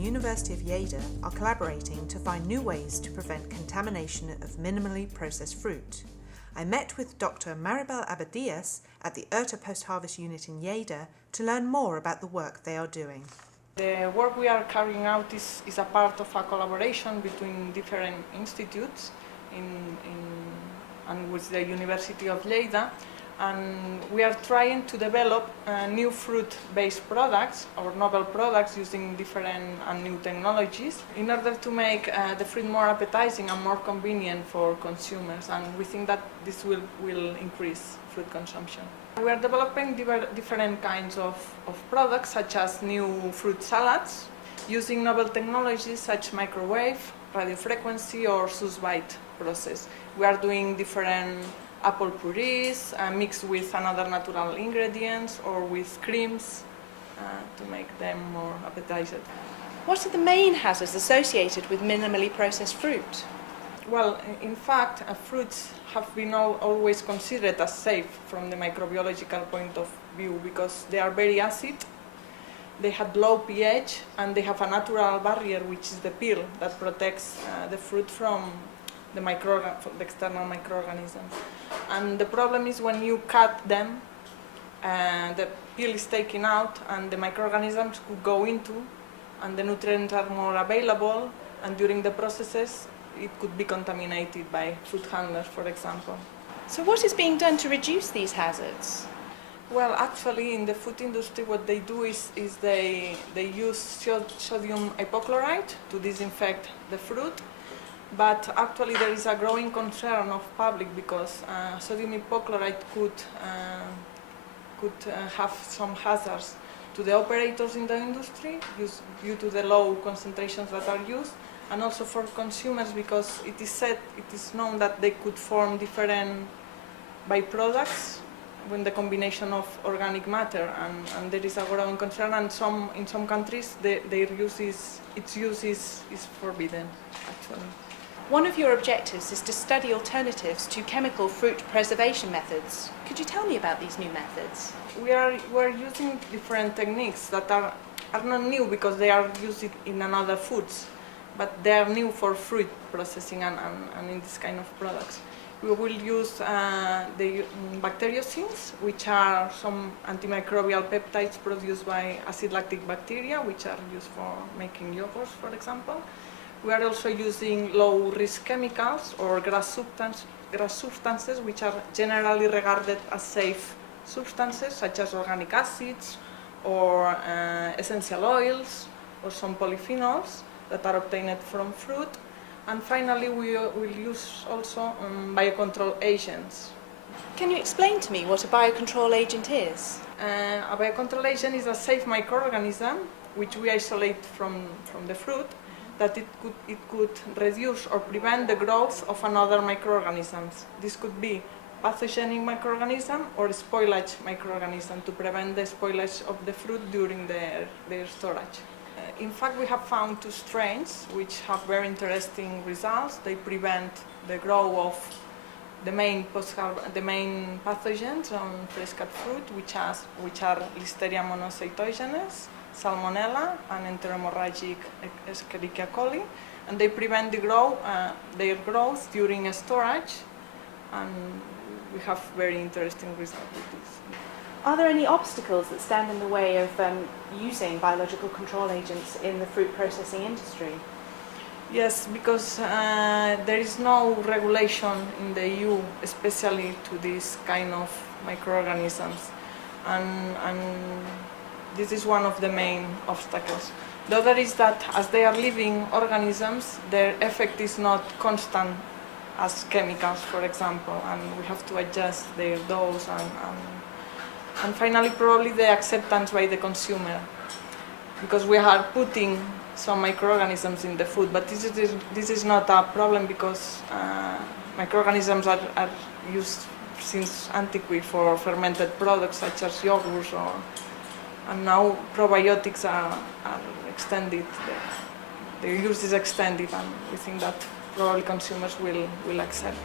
and University of Lleida are collaborating to find new ways to prevent contamination of minimally processed fruit. I met with Dr. Maribel Abadias at the IRTA post-harvest unit in Lleida to learn more about the work they are doing. The work we are carrying out is a part of a collaboration between different institutes and with the University of Lleida, and we are trying to develop new fruit-based products or novel products using different and new technologies in order to make the fruit more appetizing and more convenient for consumers, and we think that this will increase fruit consumption. We are developing different kinds of products, such as new fruit salads, using novel technologies such microwave, radiofrequency or sous-vide process. We are doing different apple purees mixed with another natural ingredients or with creams to make them more appetizing. What are the main hazards associated with minimally processed fruit? Well, in fact, fruits have been always considered as safe from the microbiological point of view because they are very acid, they have low pH, and they have a natural barrier, which is the peel, that protects the fruit from the external microorganisms. And the problem is when you cut them, the peel is taken out and the microorganisms could go into, and the nutrients are more available, and during the processes it could be contaminated by food handlers, for example. So what is being done to reduce these hazards? Well, actually, in the food industry, what they do is they use sodium hypochlorite to disinfect the fruit. But actually there is a growing concern of public because sodium hypochlorite could have some hazards to the operators in the industry due to the low concentrations that are used, and also for consumers because it is known that they could form different byproducts when the combination of organic matter, and there is a growing concern, and in some countries its use is forbidden actually. One of your objectives is to study alternatives to chemical fruit preservation methods. Could you tell me about these new methods? We're using different techniques that are not new because they are used in another foods, but they are new for fruit processing and in this kind of products. We will use the bacteriocins, which are some antimicrobial peptides produced by acid lactic bacteria, which are used for making yogurts, for example. We are also using low-risk chemicals or grass substances, which are generally regarded as safe substances, such as organic acids or essential oils or some polyphenols that are obtained from fruit. And finally, we will use also biocontrol agents. Can you explain to me what a biocontrol agent is? A biocontrol agent is a safe microorganism which we isolate from the fruit, that it could reduce or prevent the growth of another microorganisms. This could be pathogenic microorganism or spoilage microorganism to prevent the spoilage of the fruit during their storage. In fact, we have found two strains which have very interesting results. They prevent the growth of the main pathogens on fresh cut fruit, which are Listeria monocytogenes, Salmonella, and enteromorrhagic Escherichia coli, and they prevent their growth during storage, and we have very interesting results with this. Are there any obstacles that stand in the way of using biological control agents in the fruit processing industry? Yes, because there is no regulation in the EU, especially to this kind of microorganisms, and this is one of the main obstacles. The other is that as they are living organisms, their effect is not constant as chemicals, for example, and we have to adjust their dose and finally probably the acceptance by the consumer, because we are putting some microorganisms in the food, but this is not a problem because microorganisms are used since antiquity for fermented products such as yogurts, and now probiotics are extended, their use is extended, and we think that probably consumers will accept.